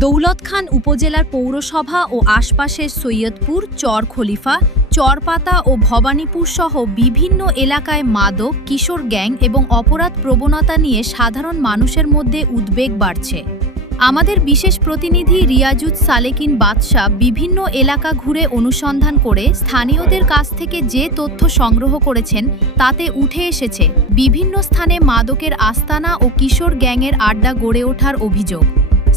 দৌলতখান উপজেলার পৌরসভা ও আশপাশের সৈয়দপুর, চর খলিফা, চরপাতা ও ভবানীপুর সহ বিভিন্ন এলাকায় মাদক, কিশোর গ্যাং এবং অপরাধ প্রবণতা নিয়ে সাধারণ মানুষের মধ্যে উদ্বেগ বাড়ছে। আমাদের বিশেষ প্রতিনিধি রিয়াজুজ সালেকিন বাদশা বিভিন্ন এলাকা ঘুরে অনুসন্ধান করে স্থানীয়দের কাছ থেকে যে তথ্য সংগ্রহ করেছেন তাতে উঠে এসেছে বিভিন্ন স্থানে মাদকের আস্তানা ও কিশোর গ্যাংয়ের আড্ডা গড়ে ওঠার অভিযোগ।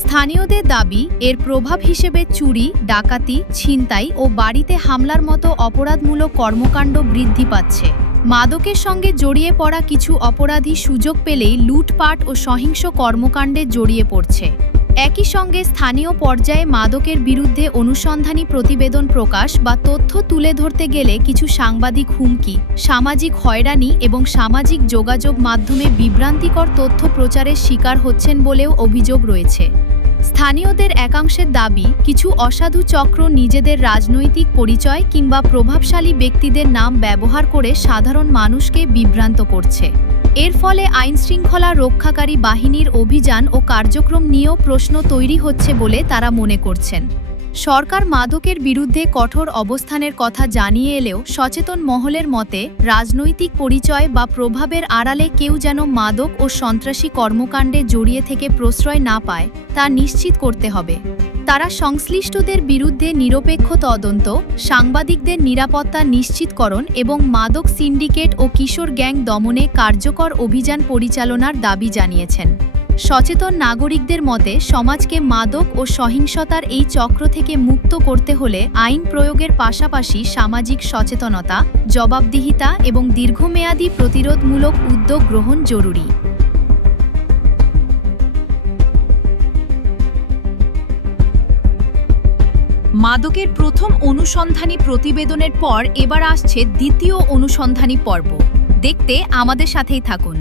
স্থানীয়দের দাবি, এর প্রভাব হিসেবে চুরি, ডাকাতি, ছিনতাই ও বাড়িতে হামলার মতো অপরাধমূলক কর্মকাণ্ড বৃদ্ধি পাচ্ছে। মাদকের সঙ্গে জড়িয়ে পড়া কিছু অপরাধী সুযোগ পেলেই লুটপাট ও সহিংস কর্মকাণ্ডে জড়িয়ে পড়ছে। একই সঙ্গে স্থানীয় পর্যায়ে মাদকের বিরুদ্ধে অনুসন্ধানী প্রতিবেদন প্রকাশ বা তথ্য তুলে ধরতে গেলে কিছু সাংবাদিক হুমকি, সামাজিক হয়রানি এবং সামাজিক যোগাযোগ মাধ্যমে বিভ্রান্তিকর তথ্য প্রচারের শিকার হচ্ছেন বলেও অভিযোগ রয়েছে। স্থানীয়দের একাংশের দাবি, কিছু অসাধু চক্র নিজেদের রাজনৈতিক পরিচয় কিংবা প্রভাবশালী ব্যক্তিদের নাম ব্যবহার করে সাধারণ মানুষকে বিভ্রান্ত করছে। এর ফলে আইনশৃঙ্খলা রক্ষাকারী বাহিনীর অভিযান ও কার্যক্রম নিয়েও প্রশ্ন তৈরি হচ্ছে বলে তারা মনে করছেন। সরকার মাদকের বিরুদ্ধে কঠোর অবস্থানের কথা জানিয়ে এলেও সচেতন মহলের মতে রাজনৈতিক পরিচয় বা প্রভাবের আড়ালে কেউ যেন মাদক ও সন্ত্রাসী কর্মকাণ্ডে জড়িয়ে থেকে প্রশ্রয় না পায় তা নিশ্চিত করতে হবে। তারা সংশ্লিষ্টদের বিরুদ্ধে নিরপেক্ষ তদন্ত, সাংবাদিকদের নিরাপত্তা নিশ্চিতকরণ এবং মাদক সিন্ডিকেট ও কিশোর গ্যাং দমনে কার্যকর অভিযান পরিচালনার দাবি জানিয়েছেন। সচেতন নাগরিকদের মতে সমাজকে মাদক ও সহিংসতার এই চক্র থেকে মুক্ত করতে হলে আইন প্রয়োগের পাশাপাশি সামাজিক সচেতনতা, জবাবদিহিতা এবং দীর্ঘমেয়াদী প্রতিরোধমূলক উদ্যোগ গ্রহণ জরুরি। মাদকের প্রথম অনুসন্ধানী প্রতিবেদনের পর এবার আসছে দ্বিতীয় অনুসন্ধানী পর্ব। দেখতে আমাদের সাথেই থাকুন।